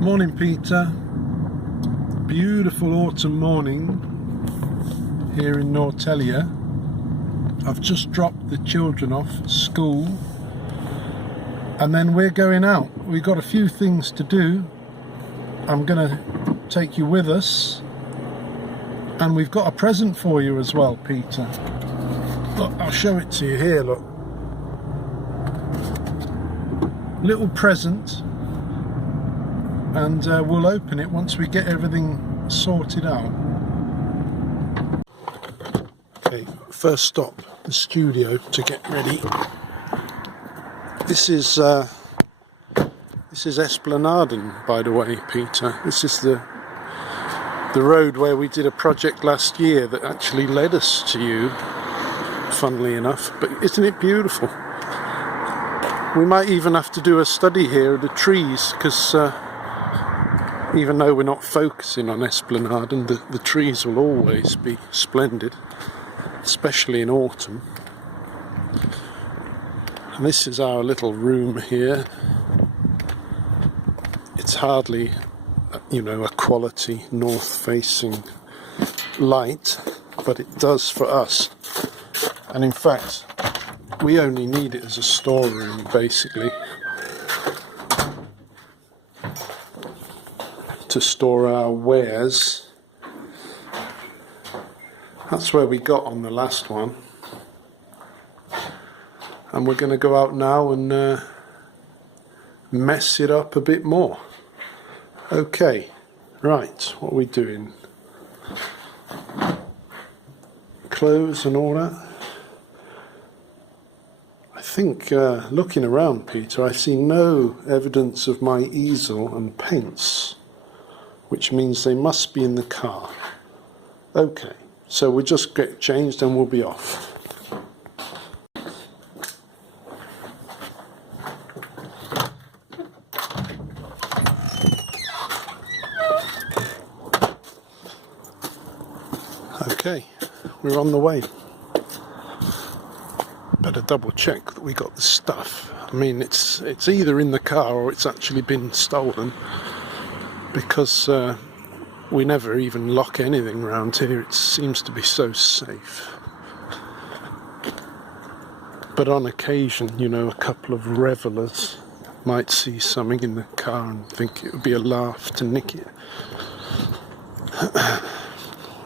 Morning, Peter. Beautiful autumn morning here in Norrtälje. I've just dropped the children off at school and then we're going out. We've got a few things to do. I'm gonna take you with us, and we've got a present for you as well, Peter. Look, I'll show it to you here, look. Little present, and we'll open it once we get everything sorted out. Okay, first stop, the studio to get ready. This is Esplanaden, by the way, Peter. This is the road where we did a project last year that actually led us to you, funnily enough. But isn't it beautiful? We might even have to do a study here of the trees, because even though we're not focusing on Esplanaden, the trees will always be splendid, especially in autumn. And this is our little room here. It's hardly, a quality north-facing light, but it does for us. And in fact, we only need it as a storeroom, basically, to store our wares. That's where we got on the last one. And we're going to go out now and mess it up a bit more. Okay, right, what are we doing? Clothes and all that. I think, looking around, Peter, I see no evidence of my easel and paints, which means they must be in the car. Okay, so we'll just get changed and we'll be off. Okay, we're on the way. Better double check that we got the stuff. I mean, it's either in the car or it's actually been stolen, because we never even lock anything around here. It seems to be so safe. But on occasion, a couple of revellers might see something in the car and think it would be a laugh to nick it.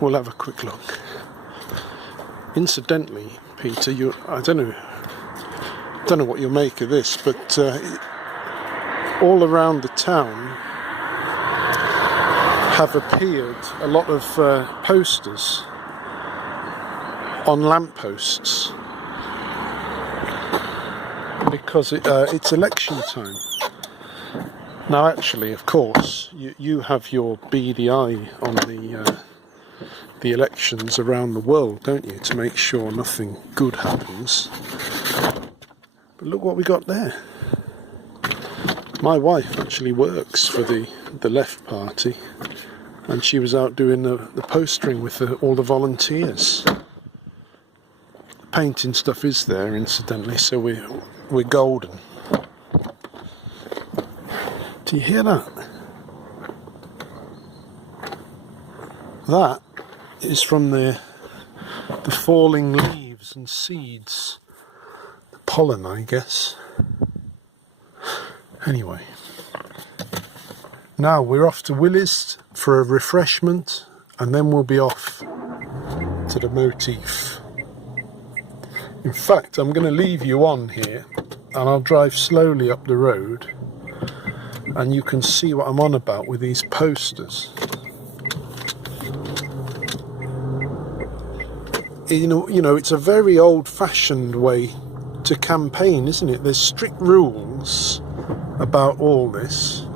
We'll have a quick look. Incidentally, Peter, I don't know what you'll make of this, but all around the town have appeared a lot of posters on lampposts, because it's election time. Now, actually, of course, you have your beady eye on the elections around the world, don't you, to make sure nothing good happens. But look what we got there. My wife actually works for the Left Party, and she was out doing the postering with all the volunteers. The painting stuff is there, incidentally, so we're golden. Do you hear that? That is from the falling leaves and seeds, the pollen, I guess. Anyway, now we're off to Willys for a refreshment, and then we'll be off to the motif. In fact, I'm going to leave you on here, and I'll drive slowly up the road, and you can see what I'm on about with these posters. It's a very old-fashioned way to campaign, isn't it? There's strict rules about all this.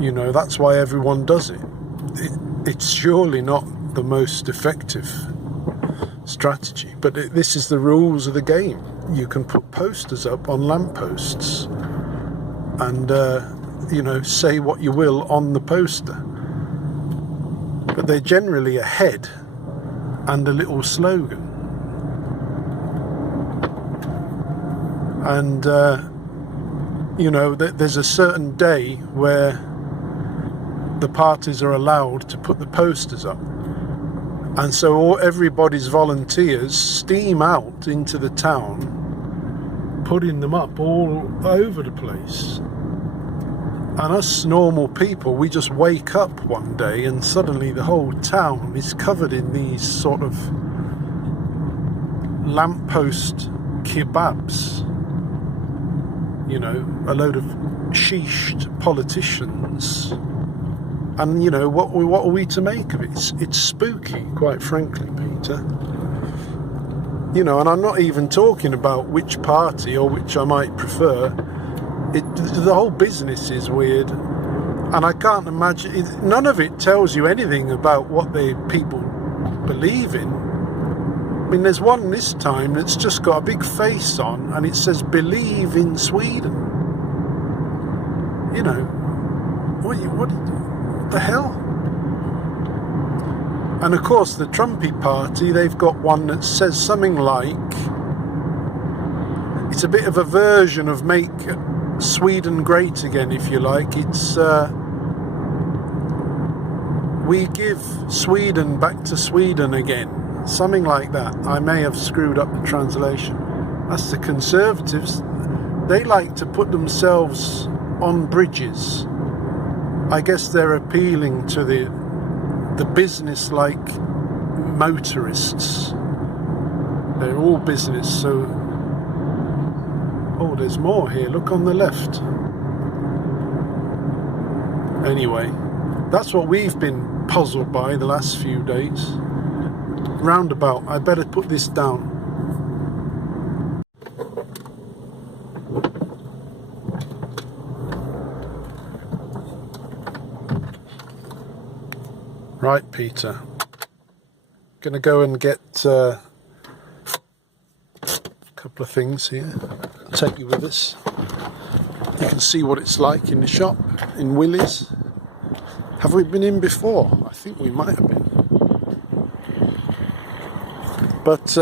That's why everyone does it. It's surely not the most effective strategy, but this is the rules of the game. You can put posters up on lampposts and, say what you will on the poster. But they're generally a head and a little slogan. And you know, there's a certain day where the parties are allowed to put the posters up. And so everybody's volunteers steam out into the town, putting them up all over the place. And us normal people, we just wake up one day and suddenly the whole town is covered in these sort of lamppost kebabs. You know, a load of sheeshed politicians. And, you know, what are we to make of it? It's spooky, quite frankly, Peter. You know, and I'm not even talking about which party or which I might prefer. The whole business is weird. And I can't imagine... none of it tells you anything about what the people believe in. I mean, there's one this time that's just got a big face on and it says, "Believe in Sweden." You know, what the hell? And of course the Trumpy party, they've got one that says something like, it's a bit of a version of "Make Sweden Great Again," if you like. It's "We give Sweden back to Sweden again," something like that. I may have screwed up the translation. That's the Conservatives. They like to put themselves on bridges. I guess they're appealing to the business-like motorists. They're all business, so... oh, there's more here. Look on the left. Anyway, that's what we've been puzzled by the last few days. Roundabout. I better put this down. Right, Peter. Gonna go and get a couple of things here. I'll take you with us. You can see what it's like in the shop in Willys. Have we been in before? I think we might have been. But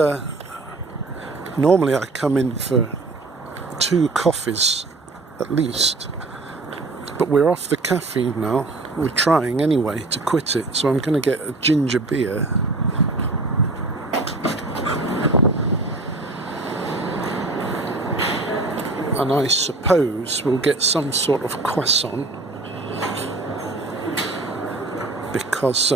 normally I come in for 2 coffees at least. But we're off the caffeine now. We're trying anyway to quit it. So I'm going to get a ginger beer. And I suppose we'll get some sort of croissant. Because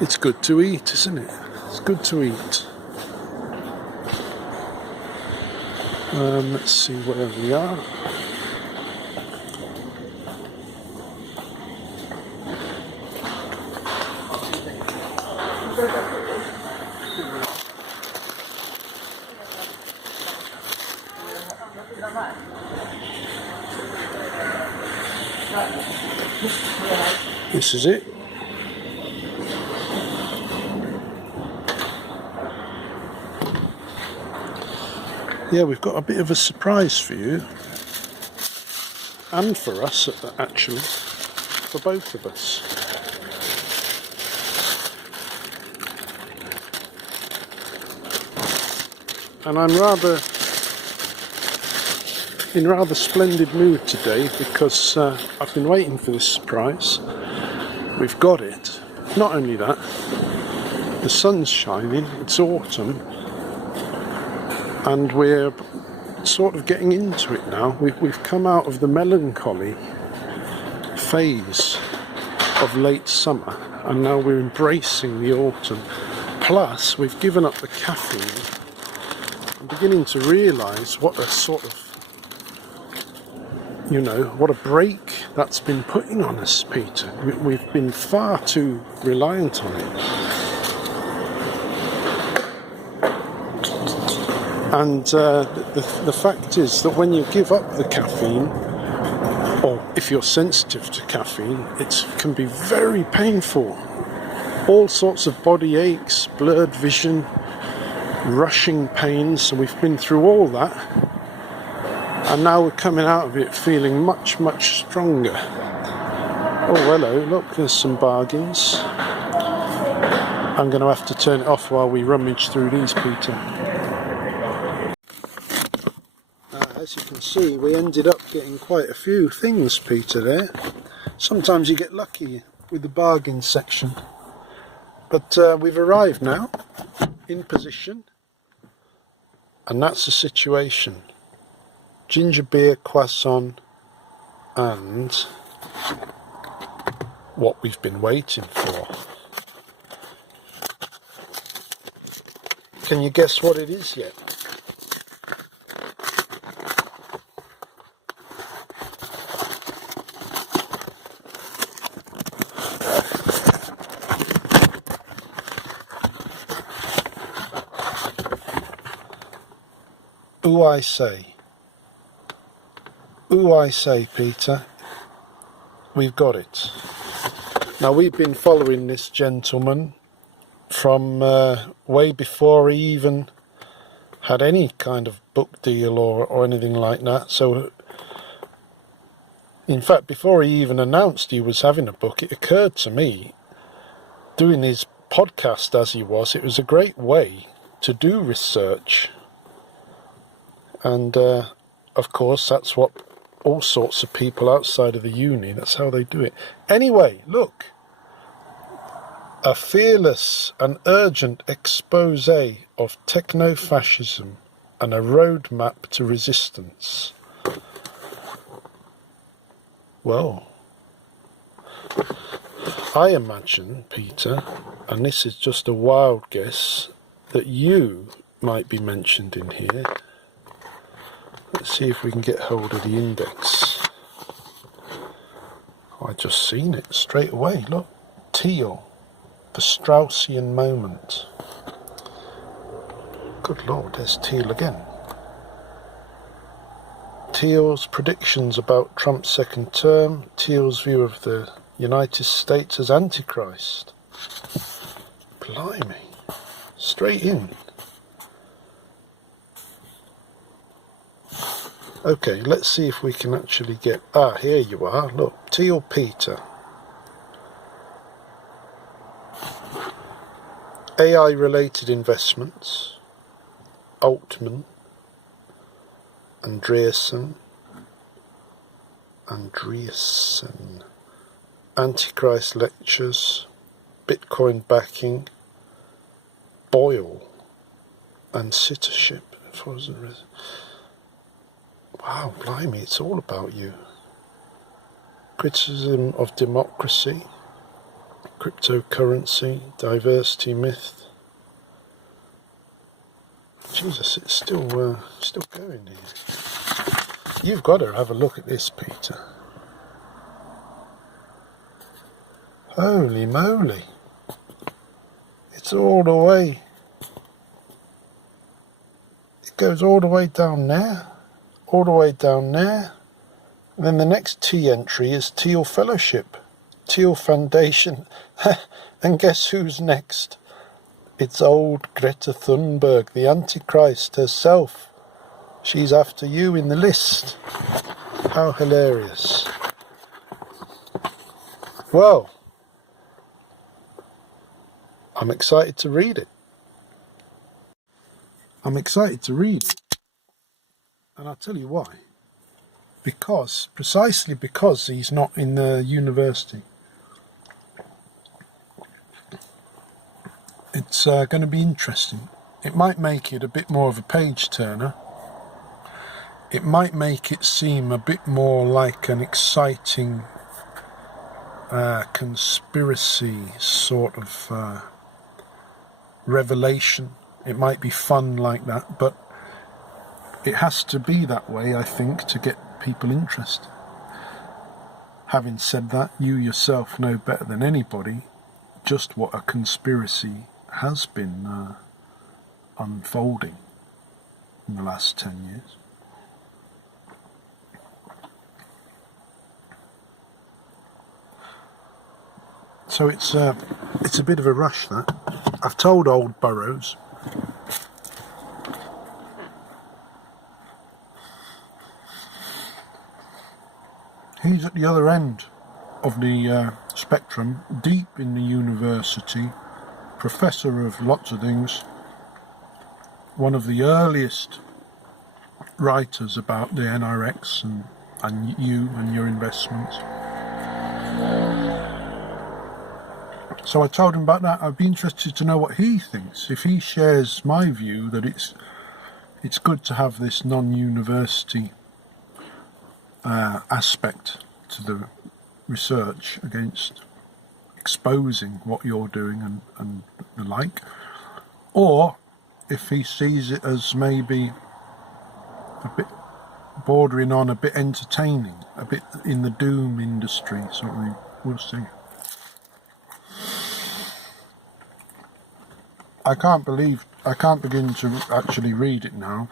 it's good to eat, isn't it? It's good to eat. Let's see where we are. This is it. Yeah, we've got a bit of a surprise for you. And for us, actually. For both of us. And I'm in rather splendid mood today because I've been waiting for this surprise. We've got it. Not only that, the sun's shining, it's autumn, and we're sort of getting into it now. We've come out of the melancholy phase of late summer, and now we're embracing the autumn. Plus, we've given up the caffeine. I'm beginning to realise what a sort of, you know, what a break that's been putting on us, Peter. We've been far too reliant on it. And the fact is that when you give up the caffeine, or if you're sensitive to caffeine, it can be very painful. All sorts of body aches, blurred vision, rushing pains, so we've been through all that. And now we're coming out of it feeling much, much stronger. Oh, hello, look, there's some bargains. I'm going to have to turn it off while we rummage through these, Peter. As can see, we ended up getting quite a few things, Peter, there. Sometimes you get lucky with the bargain section. But we've arrived now, in position, and that's the situation. Ginger beer, croissant, and what we've been waiting for. Can you guess what it is yet? Ooh, I say. Ooh, I say, Peter. We've got it. Now, we've been following this gentleman from way before he even had any kind of book deal or anything like that. So, in fact, before he even announced he was having a book, it occurred to me, doing his podcast as he was, it was a great way to do research. And, of course, that's what all sorts of people outside of the uni, that's how they do it. Anyway, look. A fearless and urgent expose of techno-fascism and a roadmap to resistance. Well, I imagine, Peter, and this is just a wild guess, that you might be mentioned in here. Let's see if we can get hold of the index. I just seen it straight away. Look, Teal, the Straussian moment. Good Lord, there's Teal again. Teal's predictions about Trump's second term. Teal's view of the United States as Antichrist. Blimey, straight in. Okay, let's see if we can actually get... Ah, here you are. Look, Teal Peter. AI-related investments. Altman. Andreessen. Antichrist lectures. Bitcoin backing. Boyle. And Citizenship. Wow, blimey, it's all about you. Criticism of democracy, cryptocurrency, diversity myth. Jesus, it's still going here. You've got to have a look at this, Peter. Holy moly. It's all the way. It goes all the way down there. All the way down there. And then the next T entry is Teal Fellowship, Teal Foundation. And guess who's next? It's old Greta Thunberg, the Antichrist herself. She's after you in the list. How hilarious. Well, I'm excited to read it. And I'll tell you why. Precisely because he's not in the university. It's going to be interesting. It might make it a bit more of a page turner. It might make it seem a bit more like an exciting conspiracy sort of revelation. It might be fun like that, but it has to be that way, I think, to get people interested. Having said that, you yourself know better than anybody just what a conspiracy has been unfolding in the last 10 years. So it's a bit of a rush, that. I've told old Burrows. He's at the other end of the spectrum, deep in the university, professor of lots of things, one of the earliest writers about the NRX and you and your investments. So I told him about that. I'd be interested to know what he thinks, if he shares my view that it's good to have this non-university aspect to the research against exposing what you're doing and the like, or if he sees it as maybe a bit bordering on a bit entertaining, a bit in the doom industry sort of thing. We'll see. I can't begin to actually read it now.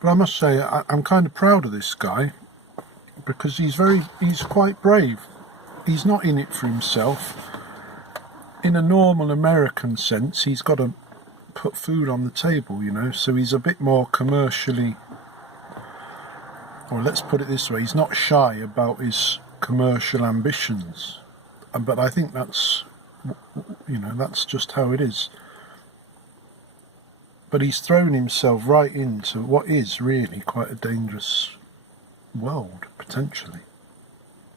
But I must say, I'm kind of proud of this guy, because he's quite brave. He's not in it for himself. In a normal American sense, he's got to put food on the table, you know, so he's a bit more commercially, or let's put it this way, he's not shy about his commercial ambitions. But I think that's, you know, that's just how it is. But he's thrown himself right into what is really quite a dangerous world, potentially,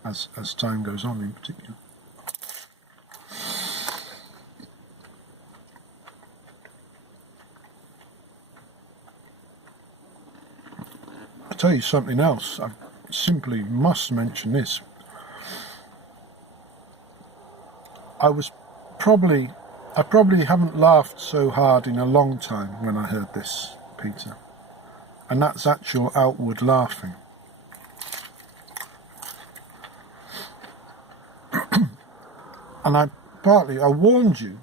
as time goes on in particular. I'll tell you something else. I simply must mention this. I probably haven't laughed so hard in a long time when I heard this, Peter. And that's actual outward laughing. And I warned you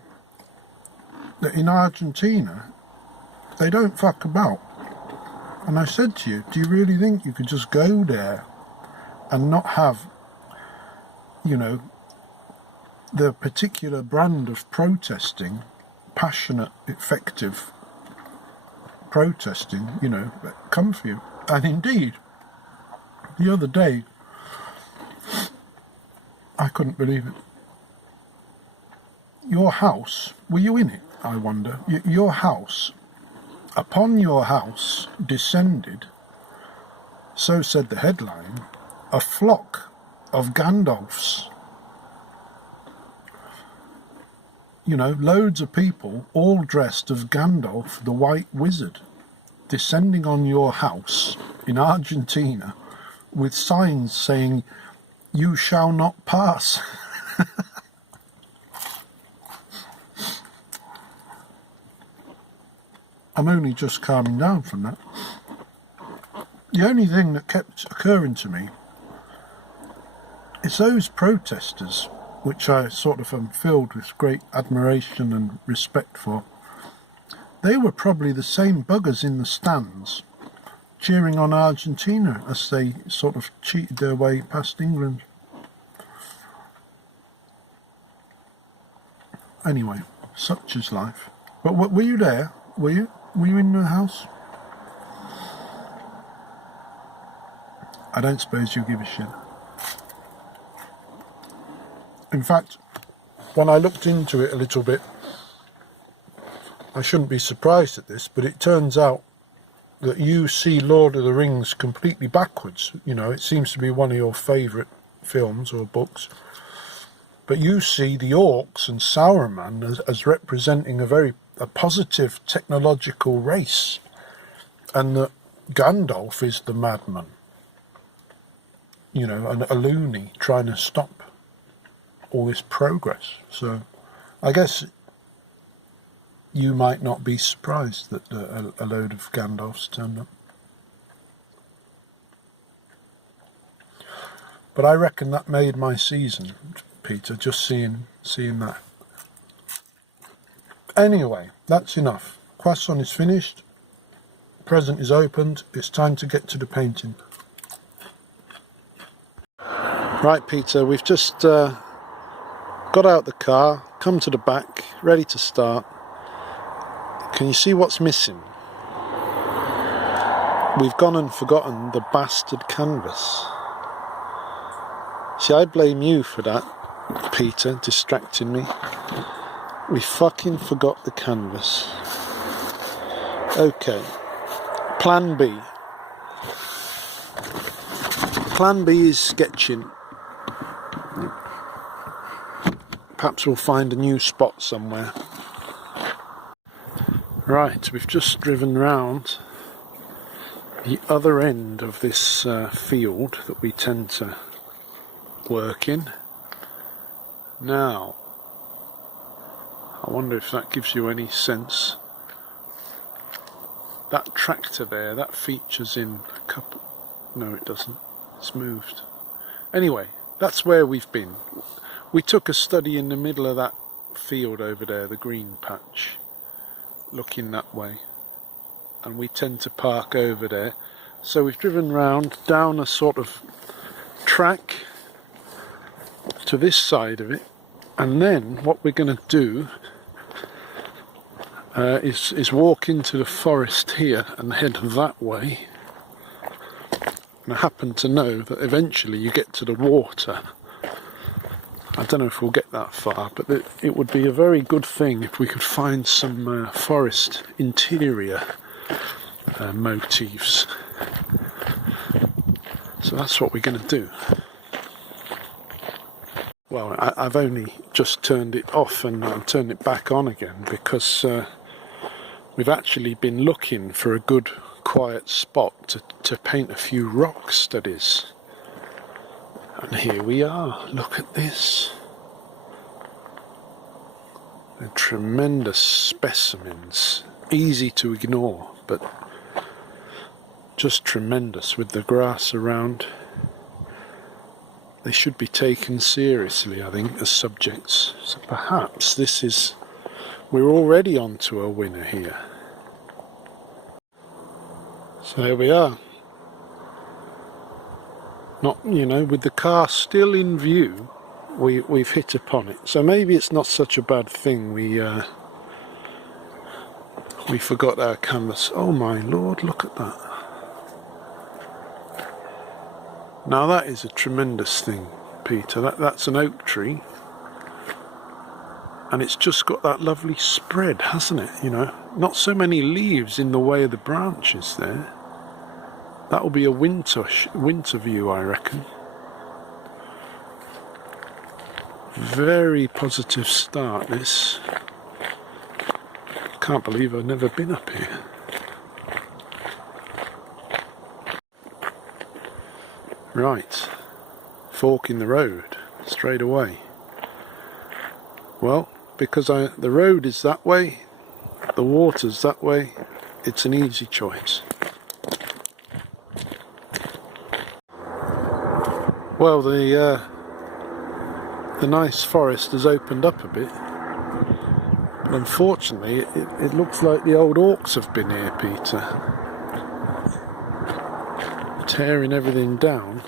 that in Argentina, they don't fuck about. And I said to you, do you really think you could just go there and not have, you know, the particular brand of protesting, passionate, effective protesting, you know, that come for you? And indeed, the other day, I couldn't believe it. Your house, were you in it, I wonder? Your house, upon your house descended, so said the headline, a flock of Gandalfs. You know, loads of people, all dressed as Gandalf, the White Wizard, descending on your house in Argentina with signs saying, "You shall not pass." I'm only just calming down from that. The only thing that kept occurring to me is those protesters, which I sort of am filled with great admiration and respect for. They were probably the same buggers in the stands cheering on Argentina as they sort of cheated their way past England. Anyway, such is life. But were you there? Were you? Were you in the house? I don't suppose you give a shit. In fact, when I looked into it a little bit, I shouldn't be surprised at this, but it turns out that you see Lord of the Rings completely backwards. You know, it seems to be one of your favourite films or books. But you see the orcs and Sauron as representing a positive technological race, and that Gandalf is the madman. You know, a loony trying to stop all this progress. So I guess you might not be surprised that a load of Gandalfs turned up. But I reckon that made my season, Peter, just seeing that. Anyway, that's enough. Croissant is finished. Present is opened. It's time to get to the painting. Right, Peter, we've just got out the car, come to the back, ready to start. Can you see what's missing? We've gone and forgotten the bastard canvas. See, I blame you for that, Peter, distracting me. We fucking forgot the canvas. Okay. Plan B. Plan B is sketching. Perhaps we'll find a new spot somewhere. Right, we've just driven round the other end of this field that we tend to work in. Now, I wonder if that gives you any sense. That tractor there, that features in a couple... No, it doesn't. It's moved. Anyway, that's where we've been. We took a study in the middle of that field over there, the green patch, looking that way. And we tend to park over there. So we've driven round down a sort of track to this side of it. And then what we're going to do is walk into the forest here and head that way. And I happen to know that eventually you get to the water. I don't know if we'll get that far, but it would be a very good thing if we could find some forest interior motifs. So that's what we're going to do. Well, I've only just turned it off and I'll turn it back on again because we've actually been looking for a good quiet spot to paint a few rock studies. And here we are, look at this. They're tremendous specimens, easy to ignore, but just tremendous with the grass around. They should be taken seriously, I think, as subjects. So perhaps we're already onto a winner here. So here we are. Not, with the car still in view, we've hit upon it. So maybe it's not such a bad thing we forgot our canvas. Oh my lord, look at that. Now that is a tremendous thing, Peter. That's an oak tree. And it's just got that lovely spread, hasn't it? Not so many leaves in the way of the branches there. That'll be a winter view, I reckon. Very positive start, this. Can't believe I've never been up here. Right, fork in the road, straight away. Well, because the road is that way, the water's that way, it's an easy choice. Well, the nice forest has opened up a bit, but unfortunately it looks like the old orcs have been here, Peter. Tearing everything down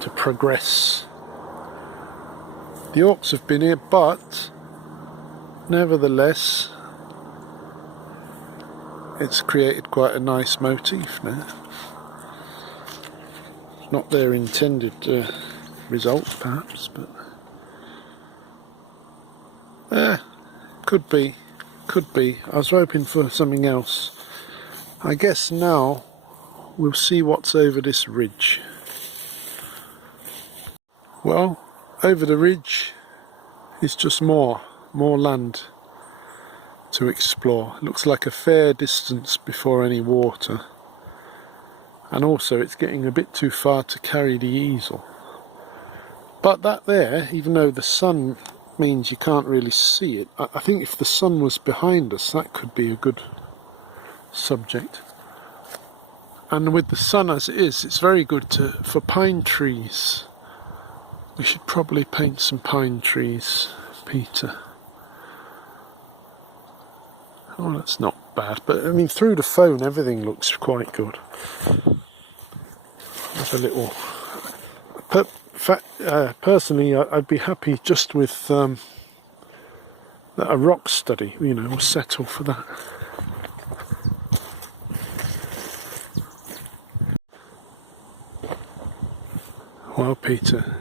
to progress. The orcs have been here, but nevertheless it's created quite a nice motif now. Not their intended result, perhaps, but could be. I was hoping for something else. I guess now we'll see what's over this ridge. Well, over the ridge is just more land to explore. It looks like a fair distance before any water. And also it's getting a bit too far to carry the easel. But that there, even though the sun means you can't really see it, I think if the sun was behind us, that could be a good subject. And with the sun as it is, it's very good for pine trees. We should probably paint some pine trees, Peter. Oh, that's not bad, but I mean through the phone everything looks quite good. There's a little... personally, I'd be happy just with a rock study, we'll settle for that. Well, Peter,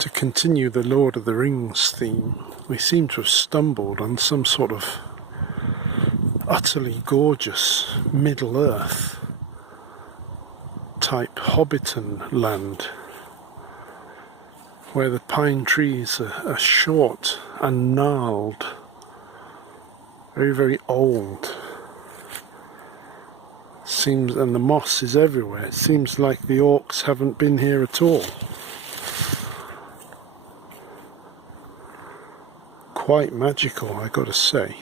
To continue the Lord of the Rings theme, we seem to have stumbled on some sort of utterly gorgeous Middle-earth type Hobbiton land, where the pine trees are short and gnarled, very, very old. Seems, and the moss is everywhere. It seems like the orcs haven't been here at all. Quite magical, I gotta say.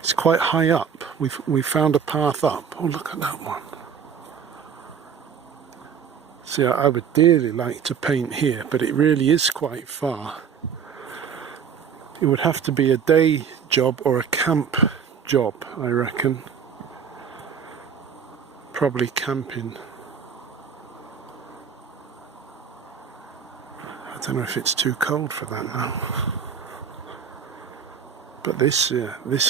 It's quite high up. We've found a path up. Oh, look at that one. See, I would dearly like to paint here, but it really is quite far. It would have to be a day job or a camp job, I reckon. Probably camping. I don't know if it's too cold for that now. But this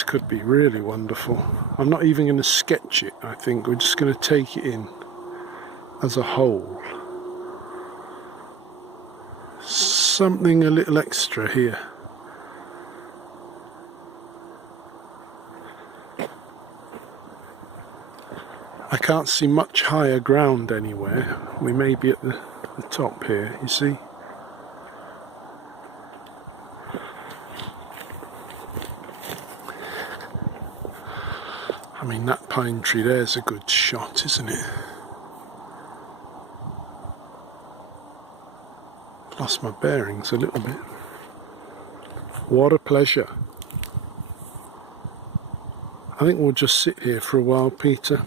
could be really wonderful. I'm not even going to sketch it, I think. We're just going to take it in as a whole. Something a little extra here. I can't see much higher ground anywhere. We may be at the top here, you see. I mean, that pine tree there's a good shot, isn't it? Lost my bearings a little bit. What a pleasure. I think we'll just sit here for a while, Peter.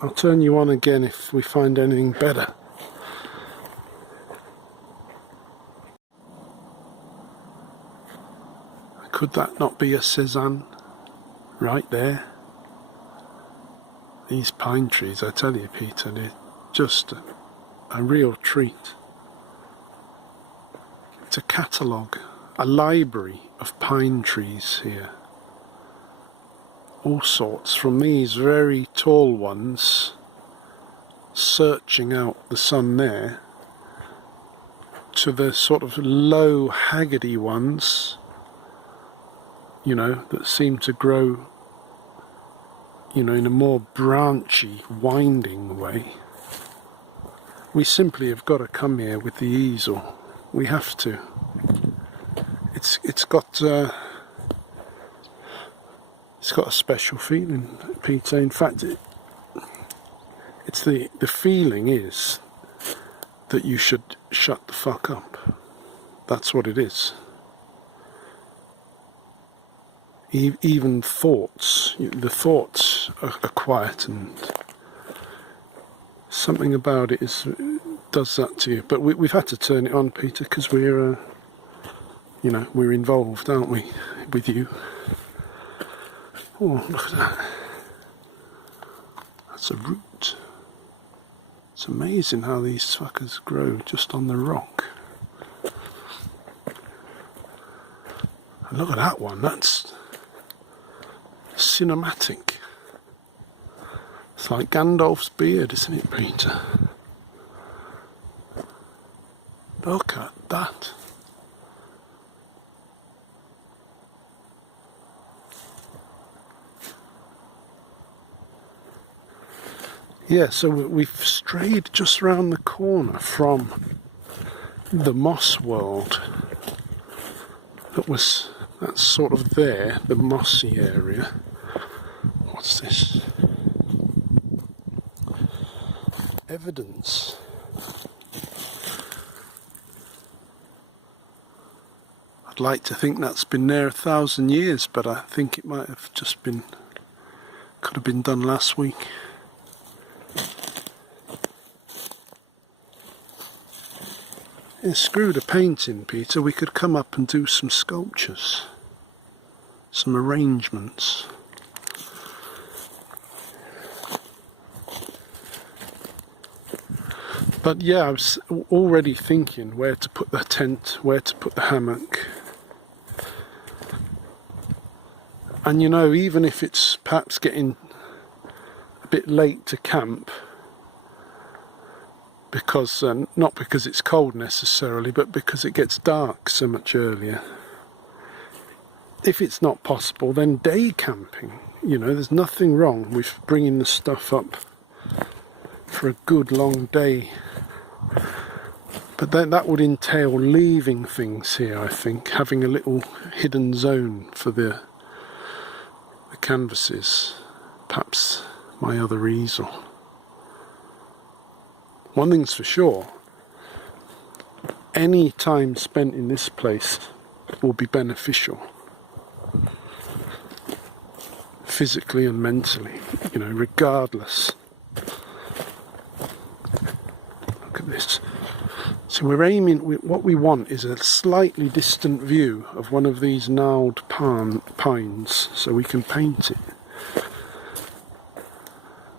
I'll turn you on again if we find anything better. Could that not be a Cézanne right there? These pine trees, I tell you, Peter, they're just a real treat. It's a catalogue, a library of pine trees here. All sorts, from these very tall ones searching out the sun there, to the sort of low, haggardy ones, you know, that seem to grow, you know, in a more branchy, winding way. We simply have got to come here with the easel. We have to. It's got a special feeling, Peter. In fact, it's the feeling is that you should shut the fuck up. That's what it is. Even thoughts, the thoughts are quiet, and something about it does that to you. But we've had to turn it on, Peter, because we're, you know, we're involved, aren't we, with you? Oh, look at that. That's a root. It's amazing how these fuckers grow just on the rock. And look at that one. That's cinematic. It's like Gandalf's beard, isn't it, Peter? Look at that. Yeah, so we've strayed just round the corner from the moss world. That's sort of there, the mossy area. What's this? Evidence. I'd like to think that's been there 1,000 years, but I think it might have just been, could have been done last week. Yeah, screw the painting, Peter. We could come up and do some sculptures, some arrangements. But yeah, I was already thinking where to put the tent, where to put the hammock. And you know, even if it's perhaps getting a bit late to camp, because not because it's cold necessarily, but because it gets dark so much earlier. If it's not possible, then day camping. You know, there's nothing wrong with bringing the stuff up for a good long day. But then that would entail leaving things here, I think, having a little hidden zone for the canvases, perhaps my other easel. One thing's for sure, any time spent in this place will be beneficial, physically and mentally, you know, regardless. Look at this. So we're aiming, what we want is a slightly distant view of one of these gnarled pines so we can paint it.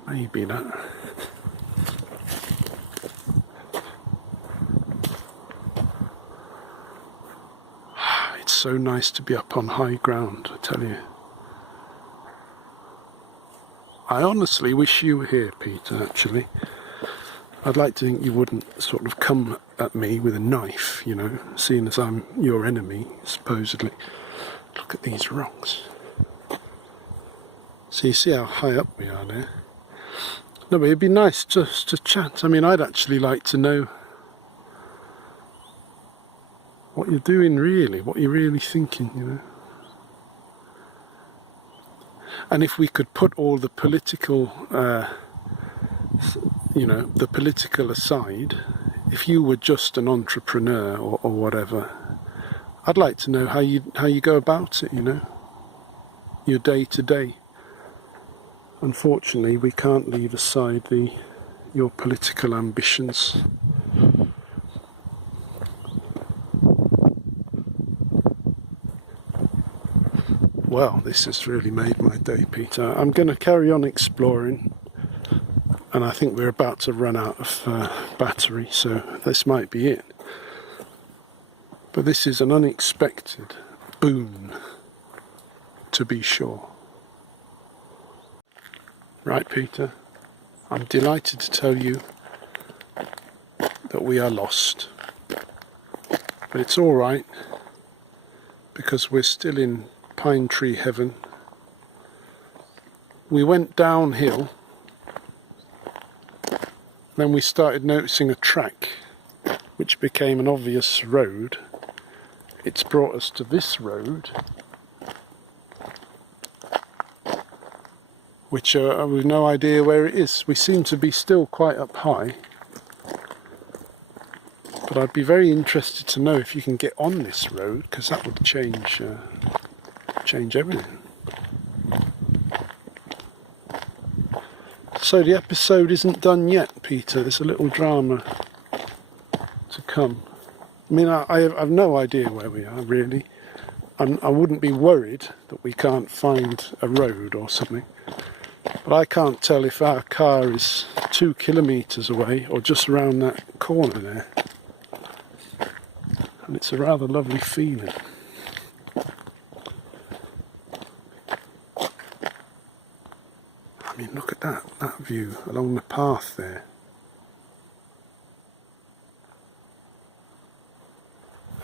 Maybe that. It's so nice to be up on high ground, I tell you. I honestly wish you were here, Peter, actually. I'd like to think you wouldn't sort of come at me with a knife, you know, seeing as I'm your enemy, supposedly. Look at these rocks. So you see how high up we are there? No, but it'd be nice just to chat. I mean, I'd actually like to know what you're doing really, what you're really thinking, you know. And if we could put all the political, you know, the political aside, if you were just an entrepreneur or whatever, I'd like to know how you go about it, you know, your day to day. Unfortunately, we can't leave aside your political ambitions. Well, this has really made my day, Peter. I'm going to carry on exploring, and I think we're about to run out of battery, so this might be it. But this is an unexpected boon, to be sure. Right, Peter, I'm delighted to tell you that we are lost. But it's all right, because we're still in pine tree heaven. We went downhill, then we started noticing a track which became an obvious road. It's brought us to this road, which we've no idea where it is. We seem to be still quite up high, but I'd be very interested to know if you can get on this road, because that would change everything. So the episode isn't done yet, Peter. There's a little drama to come. I mean, I have no idea where we are, really. I wouldn't be worried that we can't find a road or something. But I can't tell if our car is 2 kilometres away or just around that corner there. And it's a rather lovely feeling. I mean, look at that view along the path there.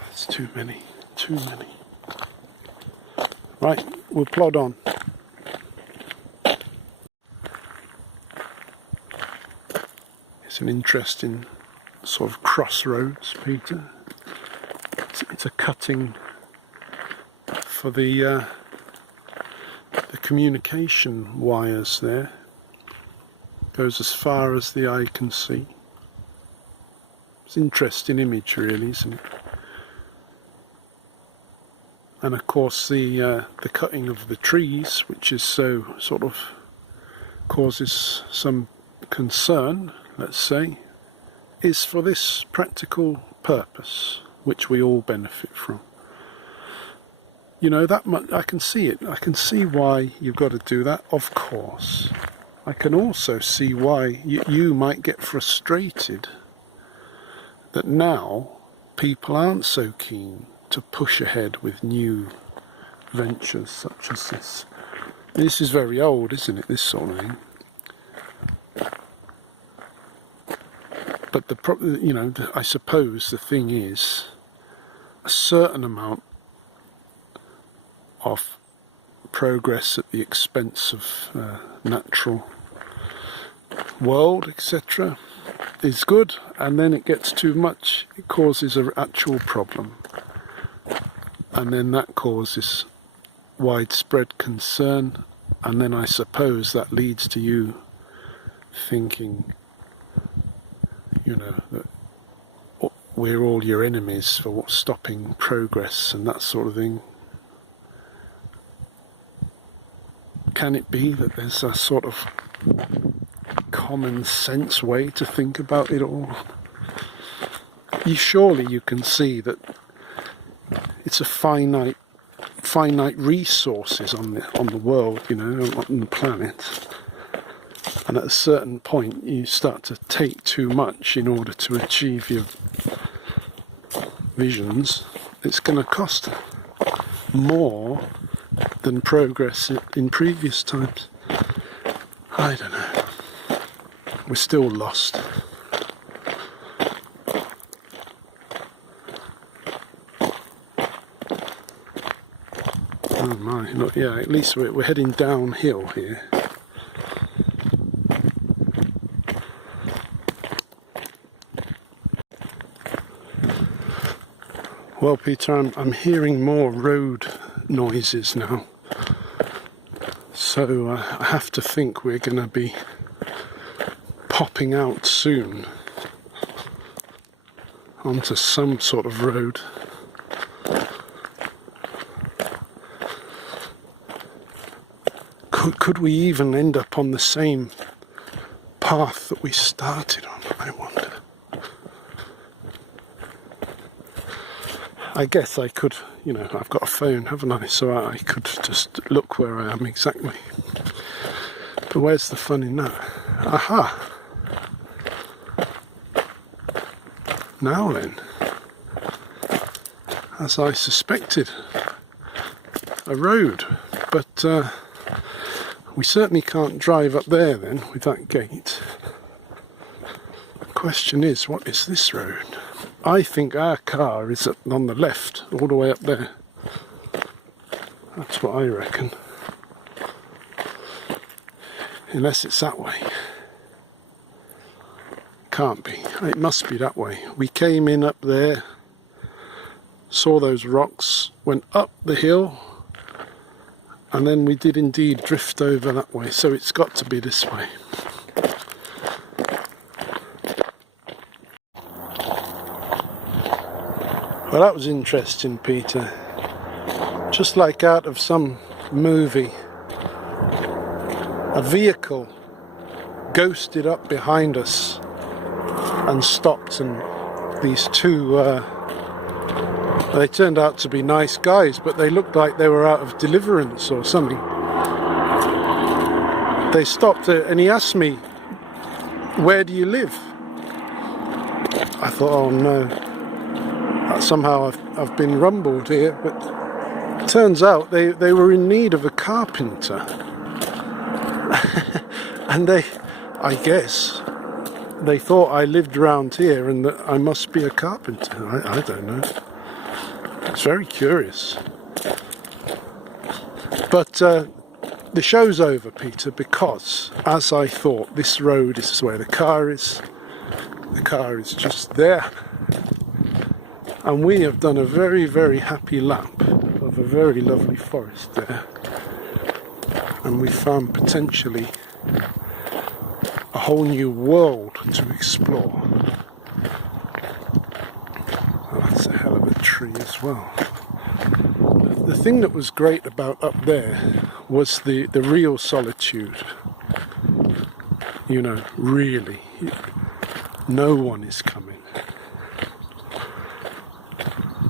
It's too many. Right, we'll plod on. It's an interesting sort of crossroads, Peter. It's a cutting for the communication wires there. Goes as far as the eye can see. It's an interesting image, really, isn't it? And of course the cutting of the trees, which is so sort of causes some concern, let's say, is for this practical purpose, which we all benefit from. You know, that much, I can see it. I can see why you've got to do that, of course. I can also see why you might get frustrated that now people aren't so keen to push ahead with new ventures such as this. This is very old, isn't it, this sort of thing? But you know, I suppose the thing is, a certain amount of progress at the expense of natural world, etc., is good, and then it gets too much, it causes an actual problem, and then that causes widespread concern, and then I suppose that leads to you thinking, you know, that we're all your enemies for stopping progress and that sort of thing. Can it be that there's a sort of common sense way to think about it all? Surely you can see that it's a finite resources on the world, you know, on the planet, and at a certain point you start to take too much in order to achieve your visions. It's going to cost more than progress in previous times. I don't know. We're still lost. Oh my, look, yeah, at least we're heading downhill here. Well, Peter, I'm hearing more road noises now, so I have to think we're going to be popping out soon onto some sort of road. Could we even end up on the same path that we started on, I wonder? I guess I could, you know, I've got a phone, haven't I? So I could just look where I am exactly. But where's the fun in that? Aha! Now then, as I suspected, a road. But we certainly can't drive up there then with that gate. The question is, what is this road? I think our car is on the left, all the way up there. That's what I reckon. Unless it's that way. Can't be. It must be that way. We came in up there, saw those rocks, went up the hill, and then we did indeed drift over that way. So it's got to be this way. Well, that was interesting, Peter. Just like out of some movie, a vehicle ghosted up behind us and stopped, and these two, they turned out to be nice guys, but they looked like they were out of Deliverance or something. They stopped and he asked me, "Where do you live?" I thought, oh no. Somehow I've been rumbled here, but it turns out they were in need of a carpenter. And I guess, they thought I lived around here and that I must be a carpenter. I don't know. It's very curious. But the show's over, Peter, because, as I thought, this road is where the car is. The car is just there. And we have done a very, very happy lap of a very lovely forest there. And we found potentially a whole new world to explore. Oh, that's a hell of a tree as well. The thing that was great about up there was the real solitude. You know, really. No one is coming.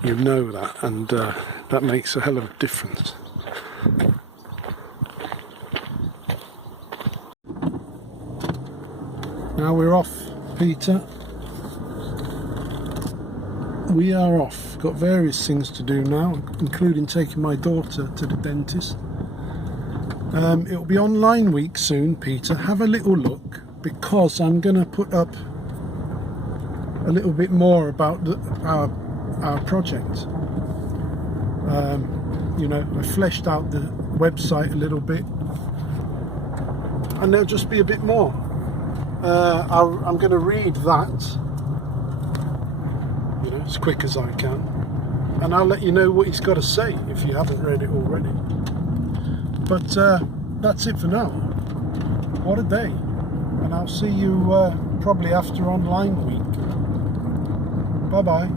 You know that, and that makes a hell of a difference. Now we're off, Peter. We are off. Got various things to do now, including taking my daughter to the dentist. It'll be online week soon, Peter. Have a little look, because I'm going to put up a little bit more about our project. You know, I fleshed out the website a little bit, and there'll just be a bit more. I'm going to read that, you know, as quick as I can, and I'll let you know what he's got to say if you haven't read it already. But that's it for now. What a day. And I'll see you probably after online week. Bye bye.